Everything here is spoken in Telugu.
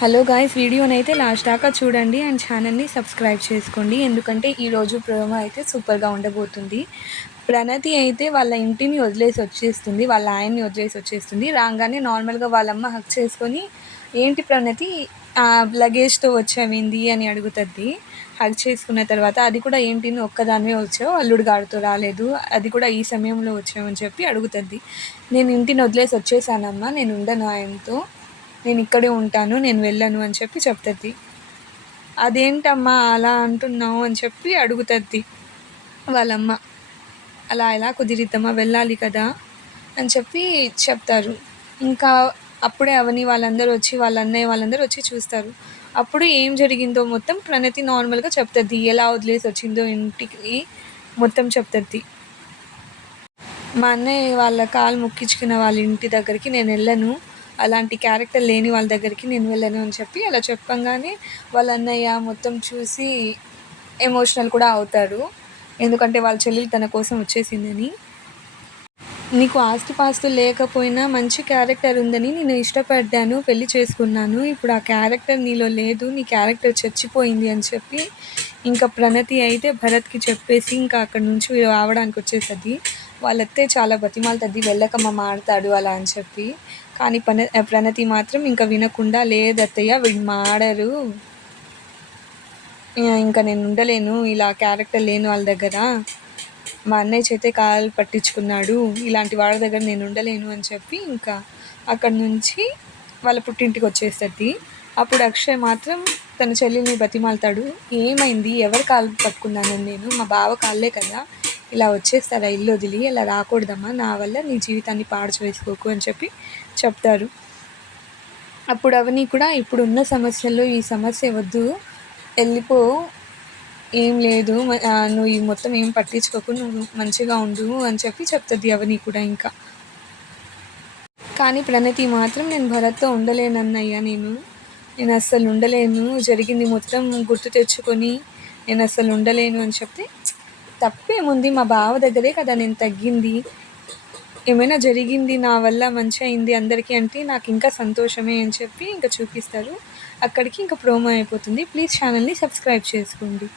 హలో గాయ్స్, వీడియోనైతే లాస్ట్ దాకా చూడండి అండ్ ఛానల్ని సబ్స్క్రైబ్ చేసుకోండి. ఎందుకంటే ఈరోజు ప్రోమో అయితే సూపర్గా ఉండబోతుంది. ప్రణతి అయితే వాళ్ళ ఇంటిని వదిలేసి వచ్చేస్తుంది, వాళ్ళ ఆయన్ని వదిలేసి వచ్చేస్తుంది. రాగానే నార్మల్గా వాళ్ళమ్మ హక్ చేసుకొని, ఏంటి ప్రణతి లగేజ్తో వచ్చావింది అని అడుగుతుంది. హక్ చేసుకున్న తర్వాత అది కూడా ఏంటి నువ్వు ఒక్కదానివే వచ్చావు, అల్లుడు గాడితో రాలేదు, అది కూడా ఈ సమయంలో వచ్చావని చెప్పి అడుగుతుంది. నేను ఇంటిని వదిలేసి వచ్చేసానమ్మా, నేను ఉండను ఆయనతో, నేను ఇక్కడే ఉంటాను, నేను వెళ్ళను అని చెప్పి చెప్తుంది. అదేంటమ్మా అలా అంటున్నావు అని చెప్పి అడుగుతుంది వాళ్ళమ్మ. అలా ఎలా కుదిరిద్దమ్మా, వెళ్ళాలి కదా అని చెప్పి చెప్తారు. ఇంకా అప్పుడే అవని వాళ్ళందరూ వచ్చి, వాళ్ళ అన్నయ్య వాళ్ళందరూ వచ్చి చూస్తారు. అప్పుడు ఏం జరిగిందో మొత్తం ప్రణతి నార్మల్గా చెప్తుంది, ఎలా వదిలేసి వచ్చిందో ఇంటికి మొత్తం చెప్తుంది. మా అన్నయ్య వాళ్ళ కాలు మొక్కించుకున్న వాళ్ళ ఇంటి దగ్గరికి నేను వెళ్ళను, అలాంటి క్యారెక్టర్ లేని వాళ్ళ దగ్గరికి నేను వెళ్ళను అని చెప్పి అలా చెప్పంగానే వాళ్ళ అన్నయ్య మొత్తం చూసి ఎమోషనల్ కూడా అవుతారు. ఎందుకంటే వాళ్ళ చెల్లెలు తన కోసం వచ్చేసిందని. నీకు ఆస్తిపాస్తులు లేకపోయినా మంచి క్యారెక్టర్ ఉందని నేను ఇష్టపడ్డాను, పెళ్లి చేసుకున్నాను, ఇప్పుడు ఆ క్యారెక్టర్ నీలో లేదు, నీ క్యారెక్టర్ చచ్చిపోయింది అని చెప్పి ఇంకా ప్రణతి అయితే భరత్కి చెప్పేసి ఇంకా అక్కడి నుంచి రావడానికి వచ్చేస్తుంది. వాళ్ళతే చాలా బతిమాలుతుంది, వెళ్ళకమ్మ మాడతాడు అలా అని చెప్పి. కానీ ప్రణతి మాత్రం ఇంకా వినకుండా, లేదత్తయ్య వీడు మాడరు, ఇంకా నేను ఉండలేను ఇలా క్యారెక్టర్ లేని వాళ్ళ దగ్గర, మా అన్నయ్య చేతే కాలు పట్టించుకున్నాడు, ఇలాంటి వాళ్ళ దగ్గర నేను ఉండలేను అని చెప్పి ఇంకా అక్కడి నుంచి వాళ్ళ పుట్టింటికి వచ్చేస్తుంది. అప్పుడు అక్షయ్ మాత్రం తన చెల్లిని బతిమాలుతాడు, ఏమైంది, ఎవరి కాలు పట్టుకున్నాను నేను, మా బావ కాళ్ళే కదా, ఇలా వచ్చేస్తారా ఇల్లు వదిలి, ఇలా రాకూడదమ్మా, నా వల్ల నీ జీవితాన్ని పాడు చేసుకోకు అని చెప్పి చెప్తారు. అప్పుడు అవని కూడా, ఇప్పుడున్న సమస్యల్లో ఈ సమస్య వద్దు, వెళ్ళిపో, ఏం లేదు, నువ్వు ఈ మొత్తం ఏం పట్టించుకోకు, నువ్వు మంచిగా ఉండు అని చెప్పి చెప్తుంది అవని కూడా. ఇంకా కానీ ప్రణతి మాత్రం, నేను భరత్తో ఉండలేనన్నయ్య, నేను అస్సలు ఉండలేను, జరిగింది మొత్తం గుర్తు తెచ్చుకొని నేను అస్సలు ఉండలేను అని చెప్తే, తప్పేముంది, మా బావ దగ్గరే కదా నేను తగ్గింది, ఏమైనా జరిగింది నా వల్ల మంచి అయింది అందరికీ అంటే నాకు ఇంకా సంతోషమే అని చెప్పి ఇంకా చూపిస్తారు. అక్కడికి ఇంకా ప్రోమో అయిపోతుంది. ప్లీజ్ ఛానల్ని సబ్స్క్రైబ్ చేసుకోండి.